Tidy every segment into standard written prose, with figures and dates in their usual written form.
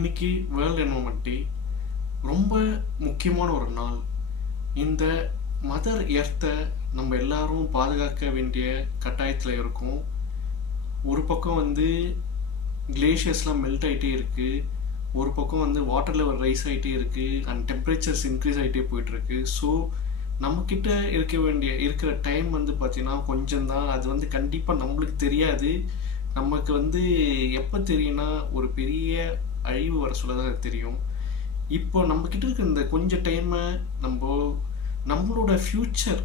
இன்னைக்கு world environment டே. ரொம்ப முக்கியமான ஒரு நாள். இந்த மதர் எர்த்தை நம்ம எல்லாரும் பாதுகாக்க வேண்டிய கட்டாயத்தில் இருக்கோம். ஒரு பக்கம் வந்து கிளேஷியர்ஸ்லாம் மெல்ட் ஆகிட்டே இருக்குது, ஒரு பக்கம் வந்து வாட்டர் லெவல் ரைஸ் ஆகிட்டே இருக்குது அண்ட் டெம்பரேச்சர்ஸ் இன்க்ரீஸ் ஆகிட்டே போயிட்டுருக்கு. ஸோ நம்மக்கிட்ட இருக்கிற டைம் வந்து பார்த்திங்கன்னா கொஞ்சம் தான். அது வந்து கண்டிப்பாக நம்மளுக்கு தெரியாது. நமக்கு வந்து எப்போ தெரியும்னா ஒரு பெரிய அழிவு வர சொல்ல தான் அது தெரியும். இப்போ நம்மக்கிட்ட இருக்க இந்த கொஞ்சம் டைமை நம்மளோட ஃப்யூச்சர்,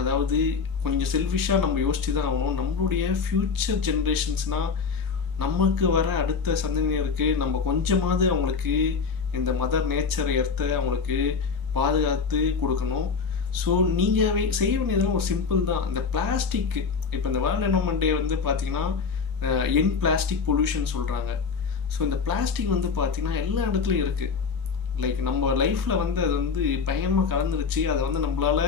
அதாவது கொஞ்சம் செல்ஃபிஷாக நம்ம யோசிச்சு தான் ஆகணும். நம்மளுடைய ஃப்யூச்சர் ஜென்ரேஷன்ஸ்னால் நமக்கு வர அடுத்த சந்ததியினருக்கு நம்ம கொஞ்சமாவது அவங்களுக்கு இந்த மதர் நேச்சர் எர்த்தை அவங்களுக்கு பாதுகாத்து கொடுக்கணும். ஸோ நீங்கள் செய்ய வேண்டியதெல்லாம் ஒரு சிம்பிள் தான். இந்த பிளாஸ்டிக்கு, இப்போ இந்த வேர்ல்ட் என்வரன்மெண்ட் டே வந்து பார்த்தீங்கன்னா என் பிளாஸ்டிக் பொல்யூஷன் சொல்கிறாங்க. ஸோ இந்த பிளாஸ்டிக் வந்து பார்த்திங்கன்னா எல்லா இடத்துலையும் இருக்குது. லைக் நம்ம லைஃப்பில் வந்து அது வந்து பயங்கரமாக கலந்துருச்சு. அதை வந்து நம்மளால்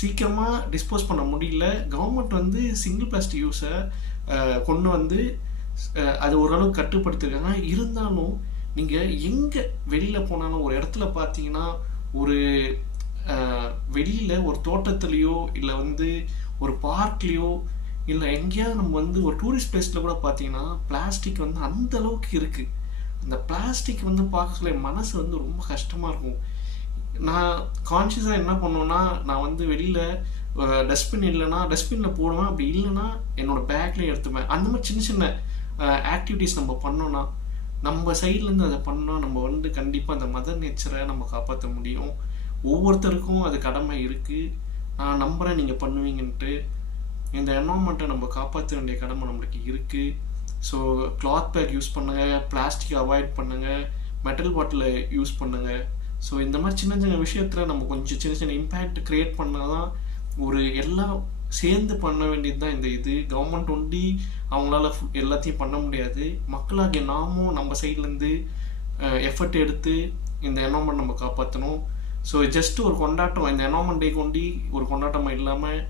சீக்கிரமாக டிஸ்போஸ் பண்ண முடியல. கவர்மெண்ட் வந்து சிங்கிள் பிளாஸ்டிக் யூஸை கொண்டு வந்து அது ஓரளவுக்கு கட்டுப்படுத்திருக்காங்க. இருந்தாலும் நீங்கள் எங்கே வெளியில் போனாலும் ஒரு இடத்துல பார்த்தீங்கன்னா ஒரு வெளியில் ஒரு தோட்டத்துலேயோ இல்லை வந்து ஒரு பார்க்லேயோ இல்லை எங்கேயாவது நம்ம வந்து ஒரு டூரிஸ்ட் பிளேஸில் கூட பார்த்தீங்கன்னா பிளாஸ்டிக் வந்து அந்த அளவுக்கு இருக்குது. அந்த பிளாஸ்டிக் வந்து பார்க்க சொல்ல மனசு வந்து ரொம்ப கஷ்டமாக இருக்கும். நான் கான்ஷியஸாக என்ன பண்ணுவேன்னா, நான் வந்து வெளியில் டஸ்ட்பின் இல்லைன்னா டஸ்ட்பினில் போடுவேன், அப்படி இல்லைன்னா என்னோடய பேக்லேயே எடுத்துப்பேன். அந்த மாதிரி சின்ன சின்ன ஆக்டிவிட்டீஸ் நம்ம பண்ணோன்னா, நம்ம சைட்லேருந்து அதை பண்ணால் நம்ம வந்து கண்டிப்பாக அந்த மதர் நேச்சரை நம்ம காப்பாற்ற முடியும். ஒவ்வொருத்தருக்கும் அது கடமை இருக்குது. நான் நம்புகிறேன் நீங்கள் பண்ணுவீங்கன்ட்டு. இந்த என்வரன்மெண்ட்டை நம்ம காப்பாற்ற வேண்டிய கடமை நம்மளுக்கு இருக்குது. ஸோ கிளாத் பேக் யூஸ் பண்ணுங்கள், பிளாஸ்டிக் அவாய்ட் பண்ணுங்கள், மெட்டல் பாட்டிலை யூஸ் பண்ணுங்கள். ஸோ இந்த மாதிரி சின்ன சின்ன விஷயத்தில் நம்ம கொஞ்சம் சின்ன சின்ன இம்பேக்ட் க்ரியேட் பண்ணால் தான் ஒரு எல்லாம் சேர்ந்து பண்ண வேண்டியது தான் இது. கவர்மெண்ட் ஒண்டி அவங்களால எல்லாத்தையும் பண்ண முடியாது. மக்களாகிய நாமும் நம்ம சைட்லேருந்து எஃபர்ட் எடுத்து இந்த என்வரன்மெண்ட் நம்ம காப்பாற்றணும். ஸோ ஜஸ்ட் ஒரு கொண்டாட்டம், இந்த என்வரன்மெண்ட் டே கொண்டி ஒரு கொண்டாட்டமாக இல்லாமல்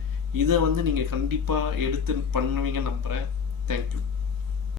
இதை வந்து நீங்கள் கண்டிப்பாக எடுத்து பண்ணுவீங்க நம்புகிறேன். தேங்க்யூ.